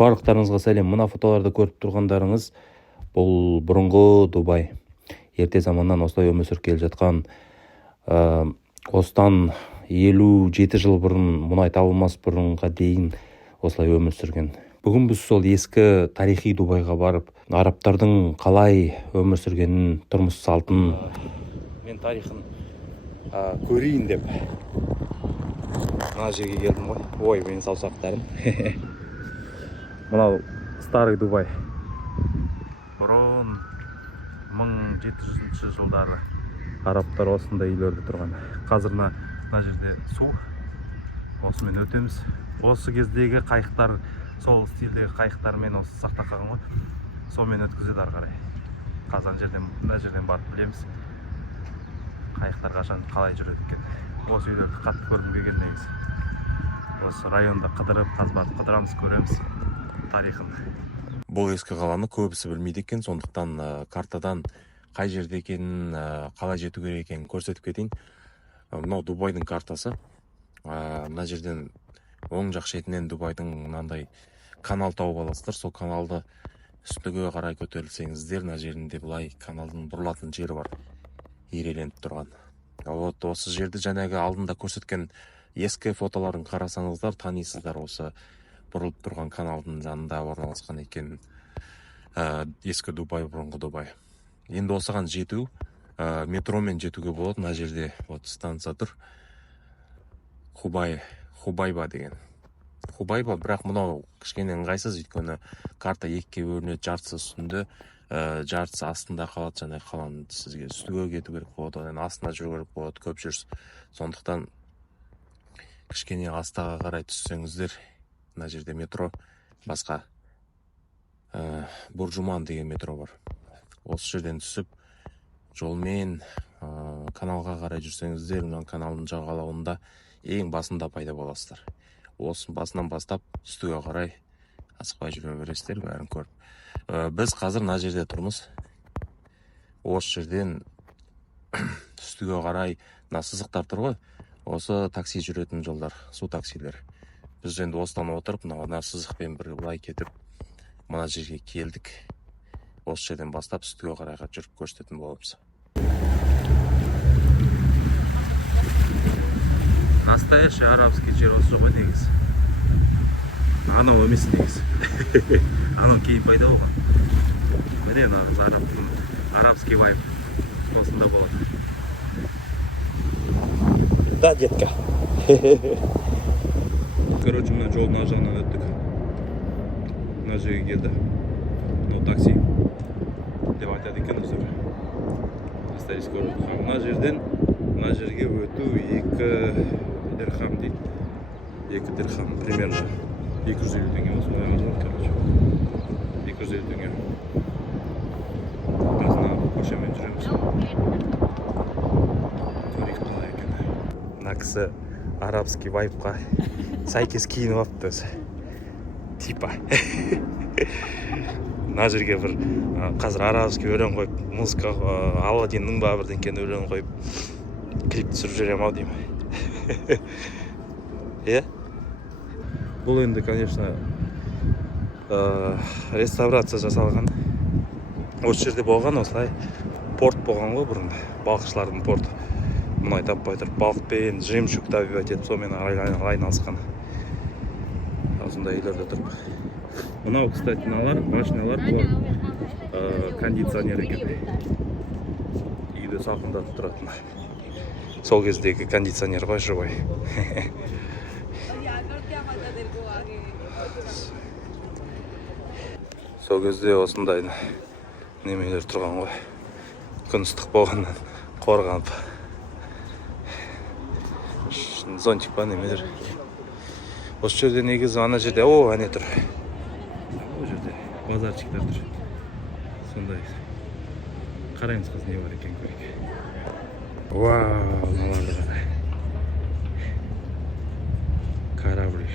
Барлықтарыңызға сәлем. Мына фотоларды көріп тұрғандарыңыз бұл бұрынғы Дубай. Ерте заманнан осылай өмір сүріп келе жатқан, осыдан 57 жыл бұрын, мұнай табылмас бұрынға дейін осылай өмір сүрген. Бүгін біз сол ескі тарихи Дубайға барып, арабтардың қалай өмір сүргенін, тұрмыс салтын, мен тарихын көрейін деп мына жерге келдім ғой. Ой, менің саусақтарым. Мынау старый Дубай. Бұрын 1700 жылдары арабтар осындай үйлерде тұрған. Қазір мына жерде су. Осымен өтеміз. Осы кездегі қайықтар, сол стилдегі қайықтармен осы сақтап қалған ғой. Сонымен өткізеді ары қарай. Қазір мына жерден барып білеміз. Қайықтар қашан қалай жүреді екен. Осы үйлерді қатты көргім келген негізі. Осы районда қыдырып, қыдырамыз, көреміз тарихын. Бұл ескі қаланы көбісі білмейді екен, сондықтан картадан қай жерде екенін, қалай жету керек екенін көрсетіп кетейін. Мынау Дубайдың картасы. Мына жерден оң жақ шетінен Дубайдың мынандай канал тауып аласыздар. Сол каналды үстіге қарай көтерілсеңіздер, мына жерінде былай каналдың бұрылатын жері бар, иреленіп тұрған. Вот осы жерді жаңағы алдында көрсеткен ескі фотоларын қарасаңыздар, танисыздар, осы бұрылып тұрған каналдың жанында орналасқан екен ескі Дубай, бұрынғы Дубай. Енді осыған жету, метромен жетуге болады. Мына жерде вот станция тұр. Хубайба деген. Хубайба, бірақ мынау кішкене ыңғайсыз, өйткені карта екіге бөлінеді, жартысы үстінде, жартысы астында қалады. Және қаланы сізге үстіге кету керек болады, одан астына жүру керек болады, көп жүрсіз. Сондықтан кішкене астаға қарай түссеңіздер, мына жерде метро, басқа Буржуман деген метро бар. Осы жерден түсіп, жолмен каналға қарай жүрсеңіздер, мына каналдың жағалауында ең басында пайда боласыздар. Осы басынан бастап үстіге қарай асықпай жүре бересіздер, бәрін көріп. Біз қазір мына жерде тұрмыз. Осы жерден үстіге қарай мына сызықтар тұр ғой. Осы такси жүретін жолдар, су таксилер. Біз енді осыдан отырып, мына сызықпен бір былай кетіп, мына жерге келдік. Осы жерден бастап үстіге қарайға жүріп көрсететін боламыз. Настоящий арабский жер осы ғой негізі. Анау емес негізі. Анау кейін пайда болған. Міне арабский вайб осында болады. Да, детка. Короче, мына жолдың ар жағынан өттік. Мына жерге келді. Мынау такси деп айтады екен өздері. Исторический орын. Мына жерден мына жерге өту 2 дирхам дейді. 2 дирхам примерно 250 теңге болса, короче. 250 теңге. Қазір көшемен жүреміз. Көрейік қалай екен. Мына кісі арабский вайбқа сәйкес киініп алыпты өзі. Типа. Мына жерге бір қазір арабский өлең қойып, музыка Аладдиннің ба бірдеңкені өлең қойып, клип түсіріп жүрем ау деймін. Е? Бұл енді, конечно, реставрация жасалған. Осы жерде болған, осылай порт болған ғой бұрын, балықшылардың порты. Мұнай таппай тұрып, балықпен жемшік табиғат етіп, сонымен айналысқан. Осындай үйлерде тұрып. Мынау, кстати, башнялар, бұлар кондиционер екен. Үйді салқындатып тұратын. Сол кездегі кондиционер ғой, живой. Сол кезде осындай немелер тұрған ғой. Күн ыстық болғаннан қорғанып. Зонтик па немелер. Осы жерде негізі ана жерде, әне тұр. Ол жерде базарчиктер тұр. Сондай. Қараймыз қыз не бар екен көрейік. Вау, мыналарды қарай. Корабль.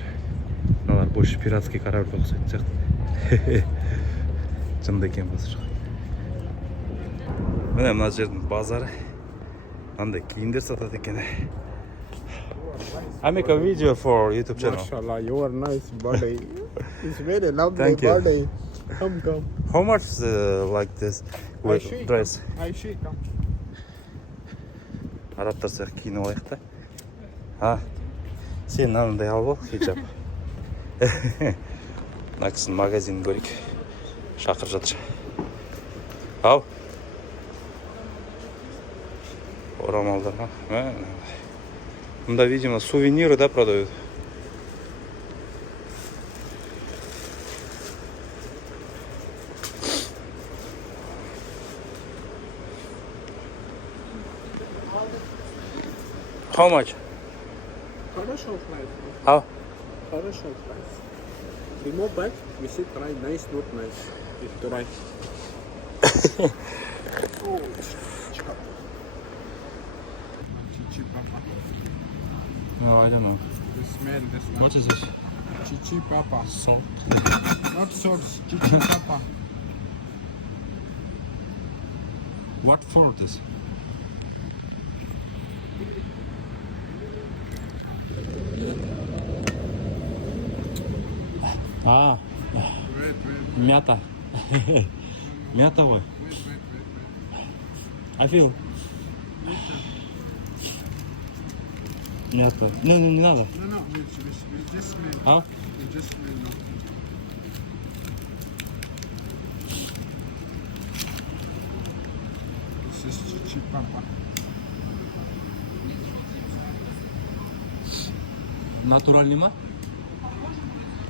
Мыналар больше пиратский корабль ұқсайтын сияқты. Жынды екен базар. Міне мына жердің базары. Андай киімдер сатады екен. I make a video for YouTube channel. MashaAllah, you are nice, buddy. It's very lovely Thank you. body. Come. How much like this dress? I see, come. Арабтар сияқты киініп алайық та. Сен мынандай алып ал, хиджаб. Мына кісінің магазинін көрейік. Шақырып жатыр. Ау. Орамалдарға. Мында, видимо, сувениры, да, продают. How much? Хорошо price. How? Хорошо price. Remove back, we see try nice, not nice. It's try. Oh, chop. Chichi Papa. No, I don't know. You smell this one. What is this? Chichi Papa. Salt. Not sauce, Chichi Papa. What for this? Wait. Мята. Мята ғой. I feel. Мята. Не надо. No, we just smell. А? We just smell now. This is Chichi Papa. Натуральный ма?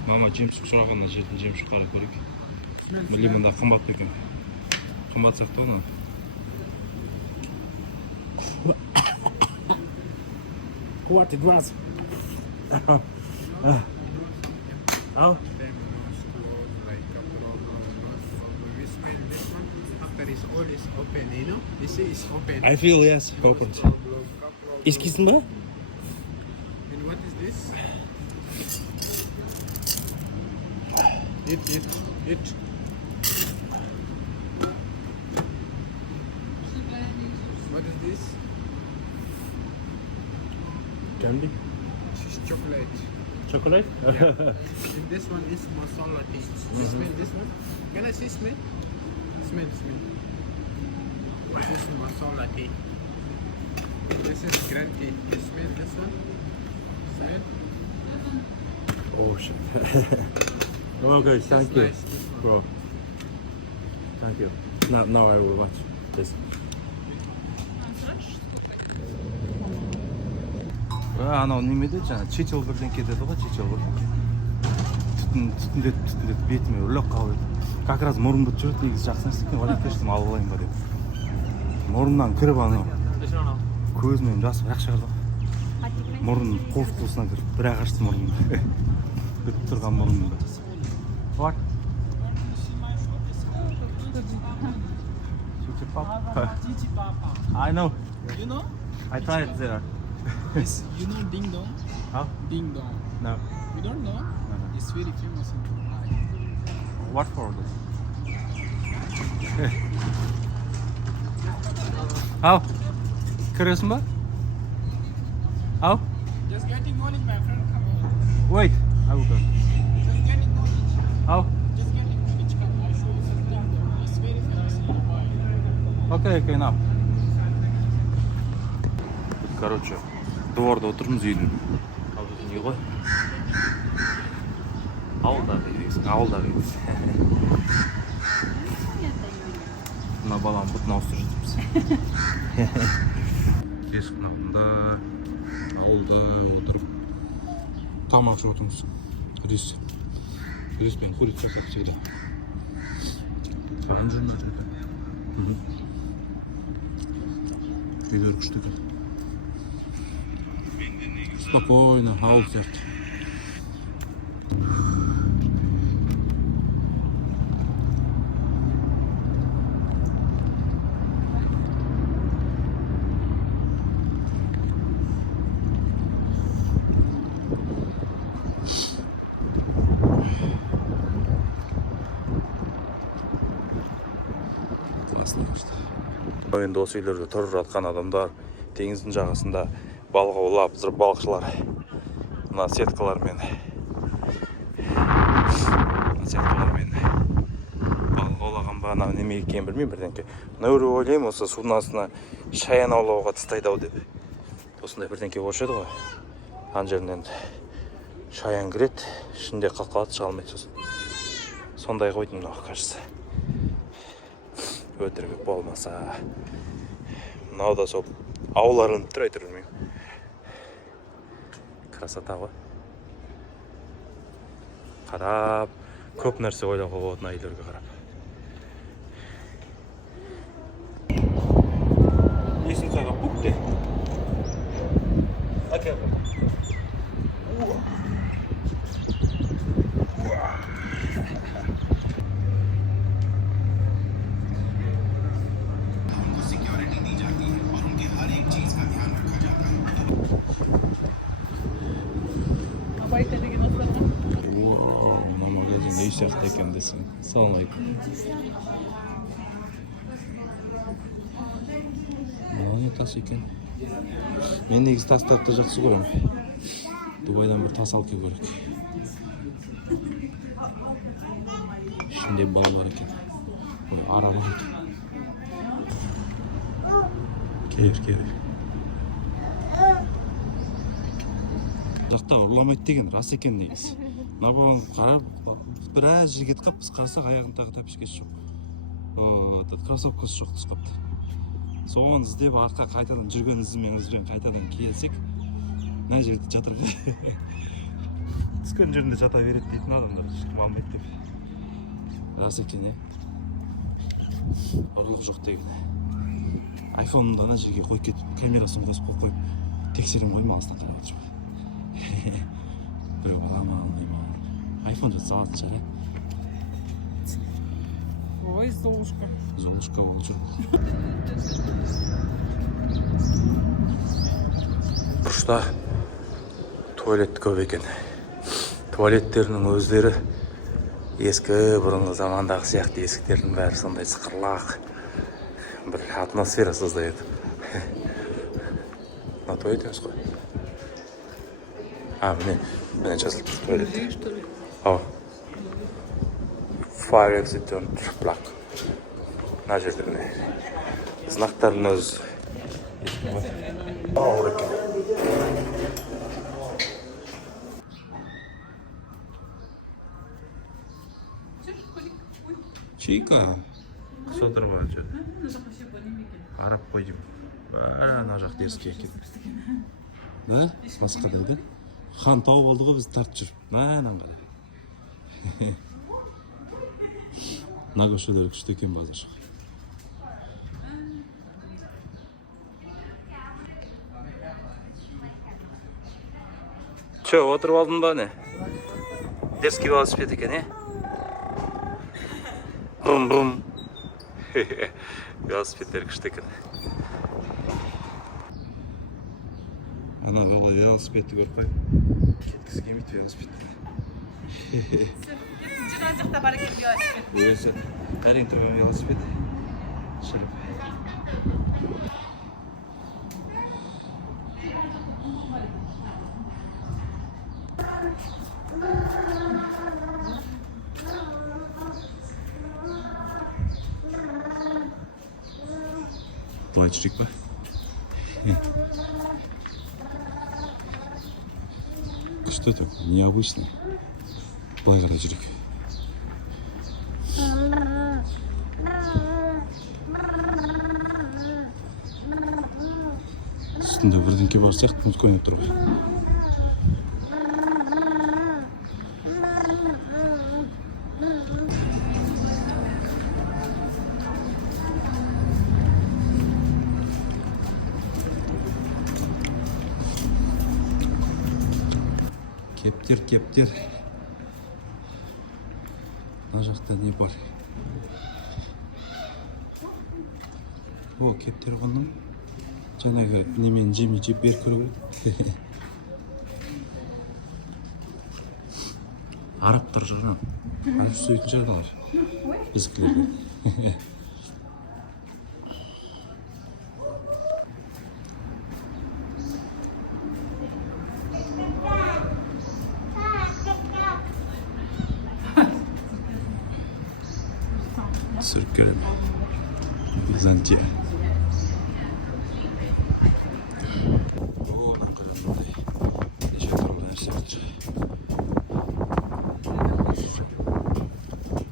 Мама жемшік сұрағанда жерден жемшік қарап көрейік. Білемін, мында қымбат па екен. Қымбат сияқты ғой. What it was? How? After it's all is open, you know? This is open. I feel yes, open. Eskisін ба? And what is this? Eat. What is this? Candy. This is chocolate. Chocolate? And this one is masala tea. You smell this one? Can I see smell? Smell. This is masala tea. This is green tea. You smell this one? Smell? Oh shit. Okay, thank you, Nice, this one. bro. Thank you. Now I will watch this. Анау немеде жаңа чечил бірдеңке деді ғой, чечил бірдеңке. Түтіндет бетіме үрлеп қалып еді. Как раз мұрын бұт жүрді, негізі жақсы нәрсе екен, ойлап кештім, алып алайын ба деп. Мұрыннан кіріп анау көзімнен жас бірақ шығарды. Мұрын қорқытусынан кіріп, бір ағашты мұрынымды. Бітіп тұрған мұрынымды. What? Chichi Papa. Chichi Papa. I know. You know? I tried there. You know Ding Dong? Huh? Ding Dong. No. You don't know? It's very famous in Dubai. What for this? How? Kırıyorsun mu? How? Just getting knowledge, my friend. Come on. Wait. I will go. Just getting knowledge. How? Just getting knowledge. Come, I'll show you some Ding Dong. It's very famous in Dubai. Okay, now. Короче, дворда отырмыз үйдің. Ал біздің үй ғой. Ауылдағы үй дейсің, ауылдағы үй дейсің. Мына баланың бұтын ауыстырып жатырмыз. Есіктің алдында, ауылда отырып тамақ ішіп отырмыз. Рис пен курица сияқты. Тамақ жүрмей жатыр. Үйлер күшті екен. Спокойно, ауыл сияқты. Классно işte. Енді осы үйлерде тұрып жатқан адамдар теңіздің жағасында балық аулап, балықшылар мына сеткалармен неме екенін білмеймін бірдеңке. Мына ойлаймын осы судың астына шаян аулауға тастайды ау деп. Осындай бірдеңке болушы еді ғой. Ана жерінен шаян кіреді, ішінде қалып қалады, шыға алмайды сосын. Сондай қойдым мынау, кажется. Өтірік болмаса. Мынау да сол ауларын тұр айтыр білмеймін. Красота ғой. Қарап, көп нәрсе ойлауға болады мына үйлерге қарап. Лесенкаға букте. Әкел бұл. Мына магазин үй сияқты екен десең. Ассалаумағалейкум. Мынау не тас екен? Мен негізі тастарды жақсы көремін. Дубайдан бір тас алып келу керек. Ішінде бал бар екен. Ой, аралар екен. Кер. Жақта ұрламайды деген рас екен негізі. Мына баланы қарап, біраз жерге кетіп қап, біз қарасақ аяғындағы тәпішкесі жоқ. Кроссовкасы жоқ түсіп қапты. Соған іздеп артқа қайтадан жүрген ізімен қайтадан келсек, мына жерде жатыр. Түскен жерінде жата береді дейтін адамдар ешкім алмайды деп. Рас екен, ұрлық жоқ деген. Айфонымды ана жерге қойып кетіп, камерасын қосып қойып, тексерем қойма астан қарап отырып. Біреу ала ма, алмай ма. Айфон жатса алатын шығар. Ой, Золушка. Золушка болушы. Бұрышта туалет көп екен. Туалеттерінің өздері ескі бұрынғы замандағы сияқты есіктердің бәрі сондай сықырлақ. Бір атмосфера создает. На туалет емес қой. Міне жазылып тұр туалет. Ау. Fire exit on plug. Мына жерде міне. Знақтардың өзі. Ауыр екен. Чика. Қыс отырып ана жерде. Арап қой деймін. Бәрі ана жақ теріске екен. Да? Басқа деді. Хан тауып алды ғой, біз тартып жүріп. Мәнан қарай. Мына көшелер күшті екен базар жоқ. Че, отырып алдың ба не? Дерзкий велосипед екен, Бум-бум. Велосипедтер күшті екен. Ана бала велосипедті көріп қой. Кеткісі келмейді велосипедті. Жана жақта бар екен велосипед. Өзі әрең тұрған велосипед. Шіріп. Былай жүрек па? Күшті түк, необычный. Былай қарай жүрек. Үстінде бірдеңке бар сияқты музыка ойнап тұр ғой. Кептер. Мына жақта не бар? О, кептер ғының. Жаңағы немен жеп беріп көру керек. Арабтар жағынан. Араб сөйтін жағдалар. Біздікілерге. түсіріп келем. Византия. О, қырғыздай. Неше түрлі нәрселер.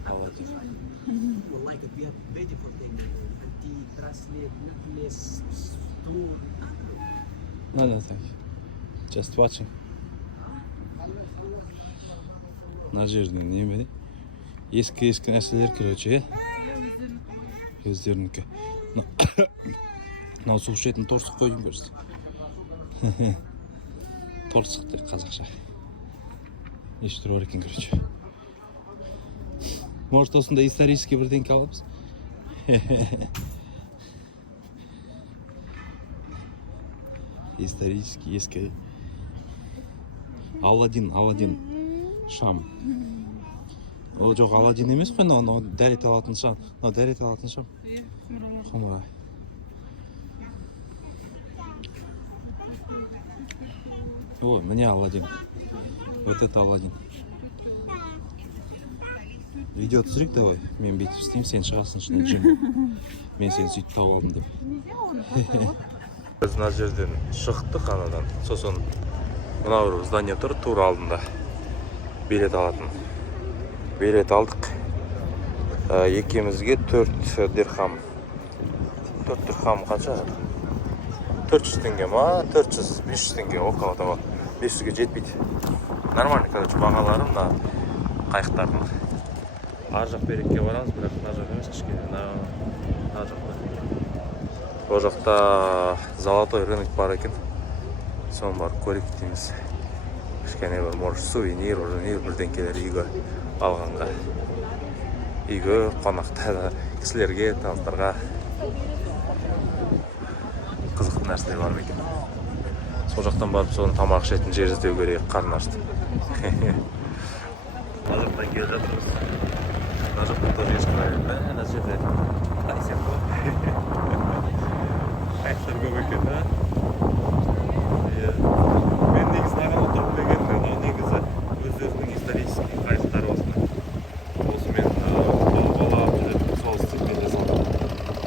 Аладдин. Like we are ready for them. Anti-translate, necklace, store. No, thank you. Just watching. Мына жерден неме? Ескі нәрселер, короче, өздерінікі. Мынау су ішетін торсық қойдың көрсі. Торсық деп қазақша. Неше түр бар екен, короче. Может, осында исторический бірдеңке аламыз? Исторический, ескі. Аладдин. Шам. Ол жоқ, Аладдин емес қой, но дәрет алатын шам. Құмыра. Ой, міне Аладдин. Вот это Аладдин. Видео түсірейік, давай. Мен бүйтіп істеймін, сен шығасың ішіне жым. Мен сені сөйтіп тауып алдым деп. Біз мына жерден шықтық анадан. Сосын мына бір здание тұр, тура алдында. Билет алатын. Билет алдық. Екемізге 4 дирхам. 4 дирхам қанша? 400 теңге ма? 400-500 теңге около того. 500-ге жетпейді. Нормально, короче, бағалары мына қайықтардың. Ар жақ берекке барамыз, бірақ мына жақ емес, кішкене мына жақта. Ол жақта золотой рынок бар екен. Соны барып көрейік дейміз. Кішкене бір может сувенир бірдеңкелер үйге алғанға. Үйге, қонақта, кісілерге, таныстарға қызықты нәрселер бар екен. Сол жақтан барып соны тамақ ішетін жер іздеу керек, қарын ашты. Мына жақтан келе жатырмыз. Мына жақтан тоже ешқандай. Мына жерде қайсен көп. Қайықтар көп екен, да? Мен негізі наған отырып дегенде, негізі өз-өзінің исторический қайықтар осыны. Осы мен бала жүретін сол стильмен жасалған.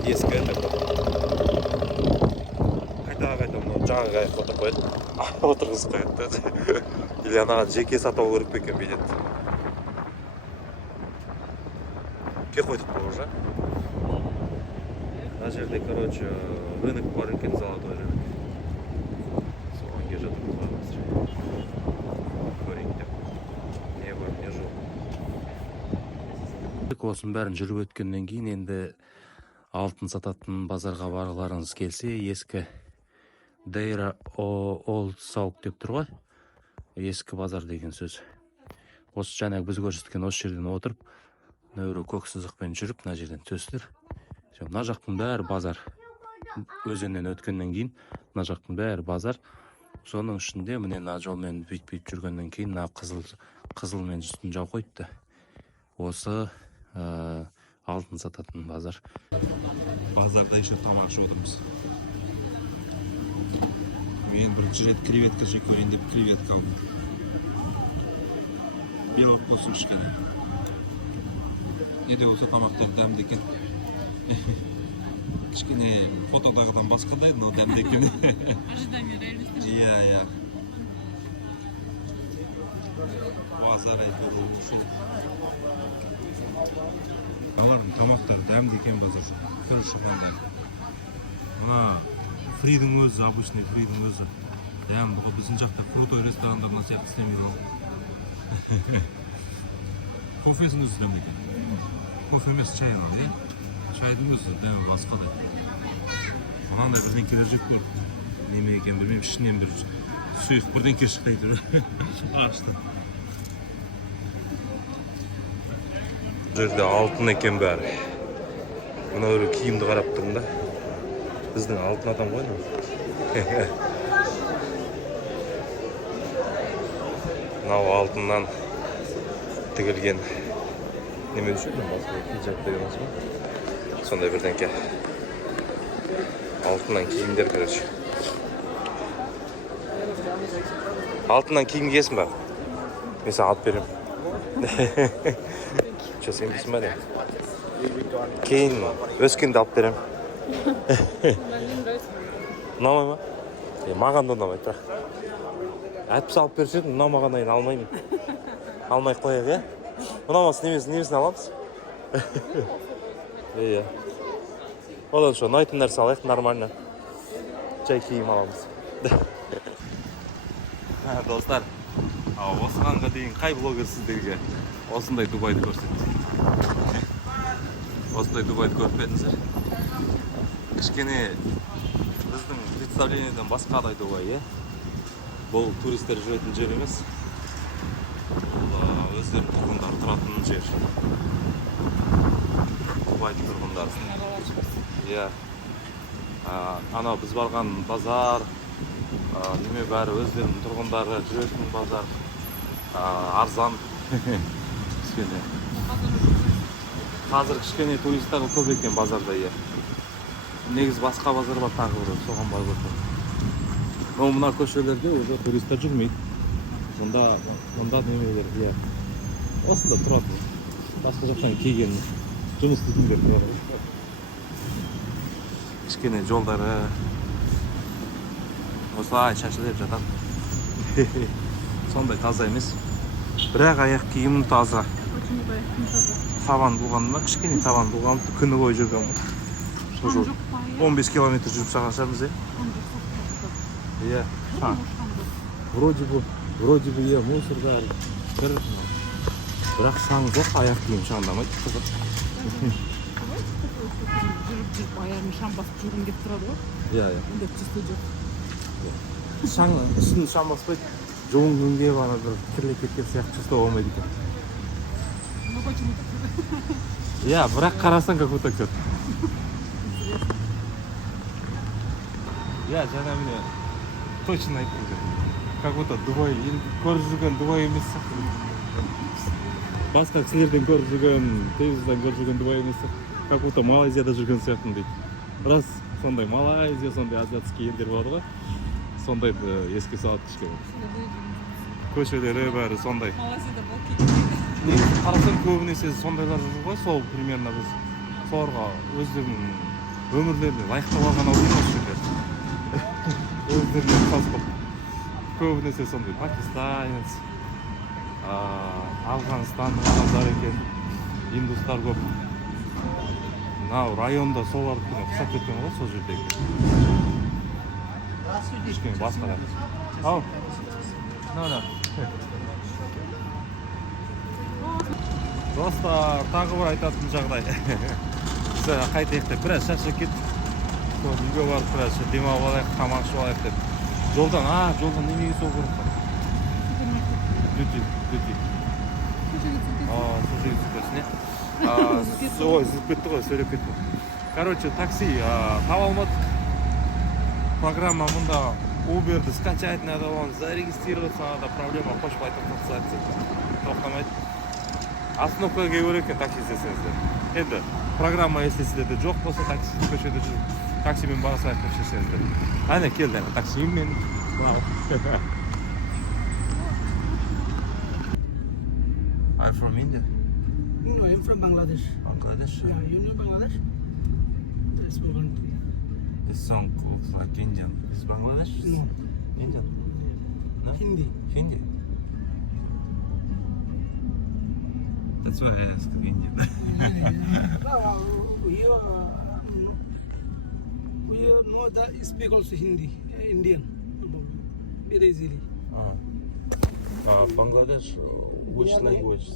Ескі деп. Қайта мынау жаңа қайық отырып қояды. Отырғыз қояды. Или анаға жеке сатып алу керек пе екен билет. Ке қойдық па уже? Мына жерде, короче, рынок бар екен, золотой рынок. Соған келе жатырмыз бар. Көрейік деп. Не бар, не жоқ. Осының бәрін жүріп өткеннен кейін енді алтын сататын базарға барғыларыңыз келсе, ескі Дейра Олд Саук деп тұр ғой. Ескі базар деген сөз. Осы жаңағы біз көрсеткен осы жерден отырып, нөре көк сызықпен жүріп, мына жерден төстер. Мына жақтың бәрі базар. Өзеннен өткеннен кейін, мына жақтың бәрі базар. Соның ішінде міне мына жолмен бүйтіп жүргеннен кейін мына қызылмен үстін жау қойыпты. Осы алтын сататын базар. Базарда еще тамақ ішіп отырмыз. Мен бірінші рет креветка жеп көрейін деп креветка алдым. Белок болсын кішкене. Не де болса тамақтар дәмді екен. Кішкене фотодағыдан басқадай, но дәмді екен. Ожидание реалистично. Иә. Базар айтады ушыл. Алардың тамақтары дәмді екен базар. Көрші қандай. Фридің өзі, обычный фридің өзі. Дәмді, біздің жақта крутой ресторандардан сияқты істемей ол. Кофесінің өзі дәмді екен. Кофе емес, чайын алды. Чайдың өзі дәмі басқадай. Мынандай бірдеңкелер жеп көріп. Неме екен білмеймін, ішінен бір сұйық бірдеңке шықтай тұр. Ашты. Жерде алтын екен бәрі. Мына өрі киімді қарап тұрмын да. Біздің алтын адам ғой. Мынау алтыннан тігілген неме үшін хиджаб деген осы ма? Сондай бірдеңке. Алтыннан киімдер, короче. Алтыннан киім киесің ба? Мен саған алып беремін. Че, сен дейсің ба? Кейін өскенде алып берем. Ұнамай ма? Маған да ұнамайды бірақ. Әтпіс алып берші едім, ұнамағаннан кейін алмаймын. Алмай қояйық, иә? Ұнамаса немесін аламыз? Иә. Одан що, ұнайтын нәрсе алайық, нормально. Жай киім аламыз. Достар, осығанға дейін қай блогер сіздерге осындай Дубайды көрсетті? Осындай Дубайды көріп едіңіздер? Кішкене біздің представлениеден басқадай Дубай, е? Бұл туристер жүретін жер емес. Бұл өздерінің тұрғындары тұратын жер. Дубайды тұрғындары. Иә. Анау біз барған базар, неме бәрі өздерінің тұрғындары жүретін базар. Арзан. Кішкене. Қазір кішкене туристер көп екен базарда, е. Негіз басқа базар бар тағы бір, соған барып өтті. Но мына көшелерде уже туристер жүрмейді. Мұнда немелер, е. Осында тұрады. Басқа жақтан келген жұмыс істейтіндер тұрады. Кішкене жолдары осылай шашылып жатады. Сондай таза емес. Бірақ аяқ киім таза. Табан болғанына, кішкене табан болған, күні бойы жүрген. 15 километр жүріп шағашамыз, е? Иә. Вроде бы, е, мусор бәрі. Бірақ шаң жоқ, аяқ киім шаңдамайды. Қызық. Жүріп аяғын шам басып жүргім келіп тұрады ғой. Иә. Онда чисто жоқ. Ішін шам баспайды. Жоғын күнге бана бір кірлеп кеткен сияқты чисто болмайды екен. Ну почему так? Иә, бірақ қарасаң как будто көр. Иә, жаңа міне точно айтып жүр. Как будто Дубай, көріп жүрген Дубай емес сияқты. Басқа кісілерден көріп жүрген, телевизордан көріп жүрген Дубай емес сияқты. Как будто Малайзияда жүрген сияқты дейді. Раз сондай Малайзия, сондай азиатский елдер болады ғой. Сондайды еске салады кішкене. Көшелері бәрі сондай. Малайзияда болып кетті. Негізі қарасаң көбінесе сондайлар жүр ғой, сол примерно біз соларға өздерінің өмірлеріне лайықтап алған ау деймін осы жерлер. Өздеріне қас қылып. Көбінесе сондай пакистанец, Афғанстанның адамдары екен, индустар көп. Мынау районда солардікіне ұқсап кеткен ғой сол жердегі. Кішкене басқа да. Ау. Достар, тағы бір айтатын жағдай. Біз қайтайық деп біраз шаршап кеттік. Үйге барып біраз демалып алайық, тамақ ішіп алайық деп. Жолдан немене сол көріп тұр? Дүти. Сөйлеп кетесің, е? Зіп кетті ғой, сөйлеп кетті. Короче, такси таба алмадық. Программа мұнда Uber'ді скачать надо, зарегистрироваться надо, проблема, қошып айтып тоқтамайды. Остановкаға келу екен такси іздесеңіздер. Енді программа если сіздерде жоқ болса, көшеде жүріп таксимен бара салайық деп шешсеңіздер. Әне келді, таксимен. I'm from India. No, I'm from Bangladesh. Bangladesh. Yeah, you know Bangladesh? It's a small country. This song looks like Indian. Is Bangladesh? No. Indian? No? Hindi. Hindi? That's why I asked Indian. We know that speak also Hindi, Indian, very easily. Bangladesh, which language?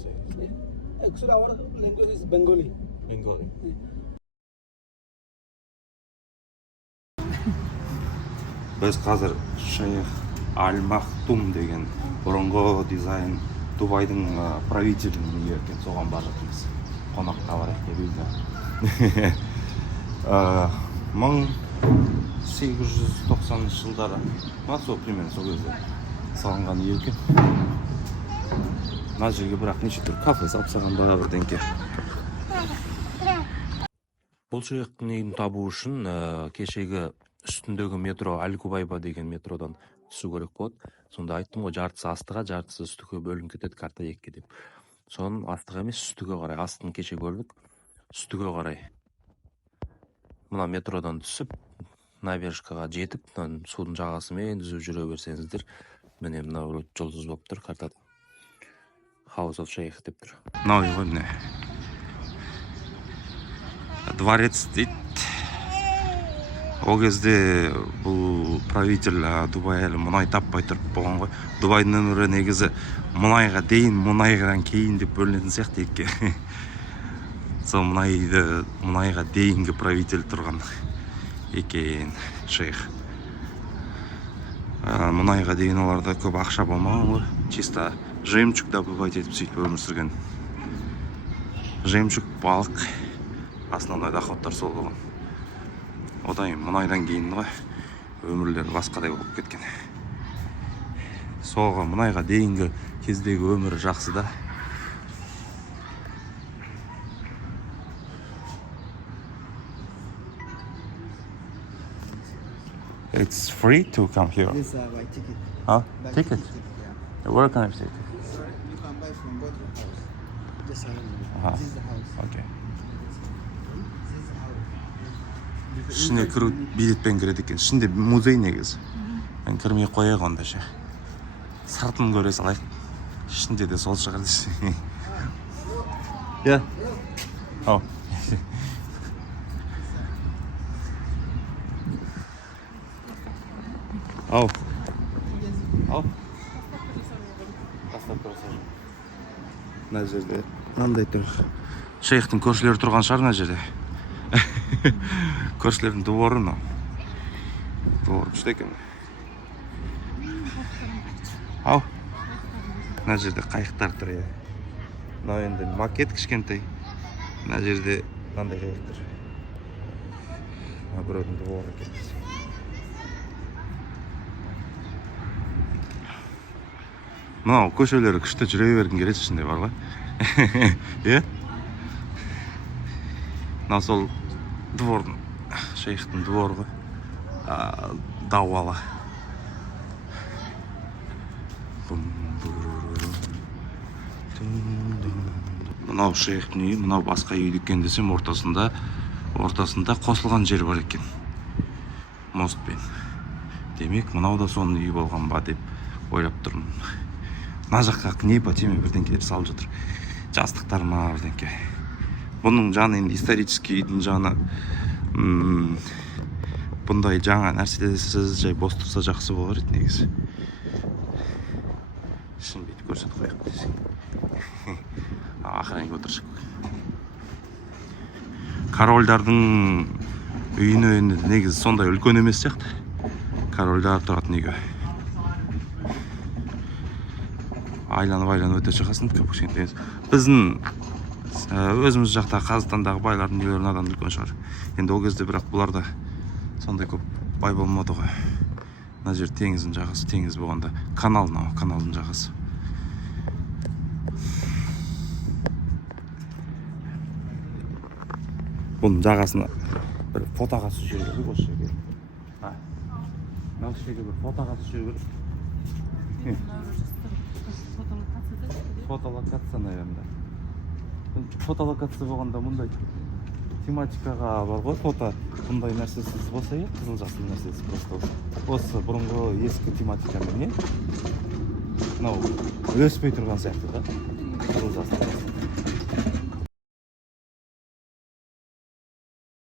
Actually, our language is Bengali. Bengali. Біз қазір Шейх Аль-Махтум деген бұрынғы дизайн Дубайдың правительінің үйі екен, соған бара жатырмыз. Қонаққа барайық деп үйді. 1890 жылдары, сол примерно сол кезде салынған үй екен. Мына жерге бірақ неше түрлі кафе салып салған бара бірдеңке. Бұл шейхтің үйін табу үшін кешегі үстіндегі метро Аль-Кубайба деген метродан түсу керек болады. Сонда айттым ғой, жартысы астыға, жартысы үстіге бөлініп кетеді карта екке деп. Соның астыға емес, үстіге қарай астын кеше көрдік. үстіге қарай. Мына метродан түсіп, набережкаға жетіп, судың жағасымен жүзіп жүре берсеңіздер, міне мына жұлдыз болып тұр картада. House of Sheikh деп тұр. Мынау ғой міне. Дворец дейді. Ол кезде бұл правитель Дубай әлі мұнай таппай тұрып болған ғой. Дубайдың өмірі негізі мұнайға дейін, мұнайдан кейін деп бөлінетін сияқты екке. Сол мұнайға дейінгі правитель тұрған екен шейх. Мұнайға дейін оларда көп ақша болмаған ғой. Чисто жемчуг добывать етіп сөйтіп өмір сүрген. Жемчуг, балық, основной доходтар сол болған. Одан мұнайдан кейін ғой өмірлері басқадай болып кеткен. Солға мұнайға дейінгі кездегі өмірі жақсы да. It's free to come here. This by ticket. Huh? By Ticket? Yeah. Where can I take it? So you can buy from both house. Just around. Uh-huh. This is the house. Okay. This is the house. Ішіне кіру билетпен кіреді екен. Ішінде музей негізі. Мен кірмей қояйық онда ше. Сыртын көре салайық. Ішінде де сол шығар десе. Yeah. Oh. Oh. Oh. Мына жерде мынандай тұр. Шейхтің көршілері тұрған шығар мына жерде. Көршілердің дворы мынау. Двор күшті екен. Ау. Мына жерде қайықтар тұр я. Мынау енді макет кішкентай. Мына жерде мынандай қайық тұр. Мына біреудің дворы екен. Мынау көшелері күшті жүре бергің келеді ішінде бар ғой. Е? Мынау сол двордың, шейхтің двор ғой. Дауала. Мынау шейхтің үйі, мынау басқа үй екен десем, ортасында қосылған жер бар екен. Мостпен. Демек, мынау да соның үйі болған ба деп ойлап тұрмын. Мына жаққа не по теме бірдеңкелер салып жатыр. Жастықтар ма бірдеңке. Бұның жаны енді исторический үйдің жаны. Бұндай жаңа нәрселесіз жай бос тұрса жақсы болар еді негізі. Ішін бүйтіп көрсетіп қояйық десең. Охранник отыршы. Корольдардың үйіне негізі сондай үлкен емес сияқты. Корольдар тұратын үйге. Айланып өте шығасын, көп кішкентеміз. Біздің өзіміз жақта Қазақстандағы байлардың үйлері надан үлкен шығар. Енді ол кезде бірақ бұларда сондай көп бай болмады ғой. Мына жер теңіздің жағасы, теңіз болғанда канал, каналдың жағасы. Бұның жағасына бір фотоға түсіп жүре керек осы жерге. Мына жерге бір фотоға түсіп жүре керек. Фотолокация, наверное. Фотолокация болғанда мұндай тематикаға бар ғой, фото бұндай нәрсесіз болса, қызыл жасыл нәрсесіз просто. Осы бұрынғы ескі тематикамен не? Мынау өспей тұрған сияқты да. Қызыл жасыл.